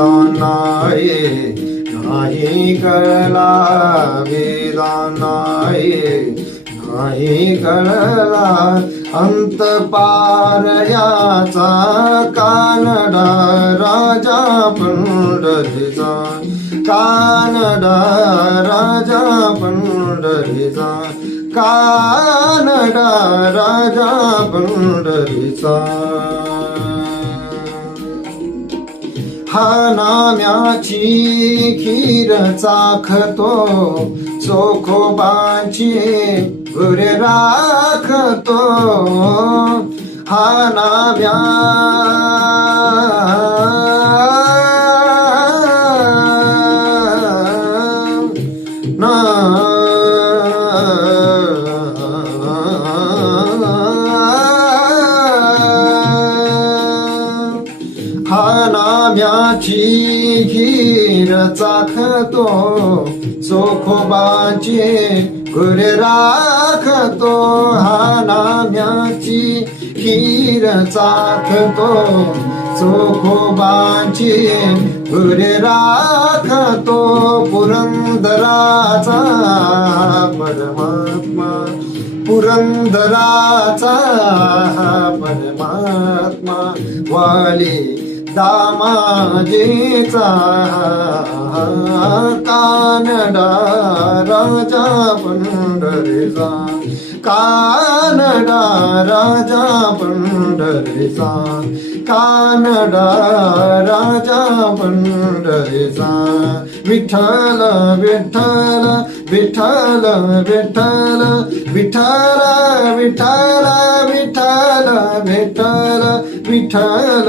वेदांनाये नाही कळला वेदांनाये नाही कळला अंत पार याचा कानडा राजा पंढरीचा कानडा राजा पंढरीचा कानडा राजा पंढरीचा हा नाम्याची खीर चाखतो चोखोबाची गुरे राखतो हा नाम्या हा नाम्याची खीर चाखतो चोखोबाची गुरे राखतो हा नाम्याची खीर चाखतो चोखोबाची गुरे राखतो पुरंदराचा परमात्मा पुरंदराचा परमात्मा वाली दामाजीचा कानडा राजा पंढरीचा कानडा राजा पंढरीचा कानडा राजा पंढरीचा विठ्ठल विठ्ठल विठ्ठल विठ्ठल विठ्ठल विठ्ठल विठ्ठल विठ्ठल विठ्ठल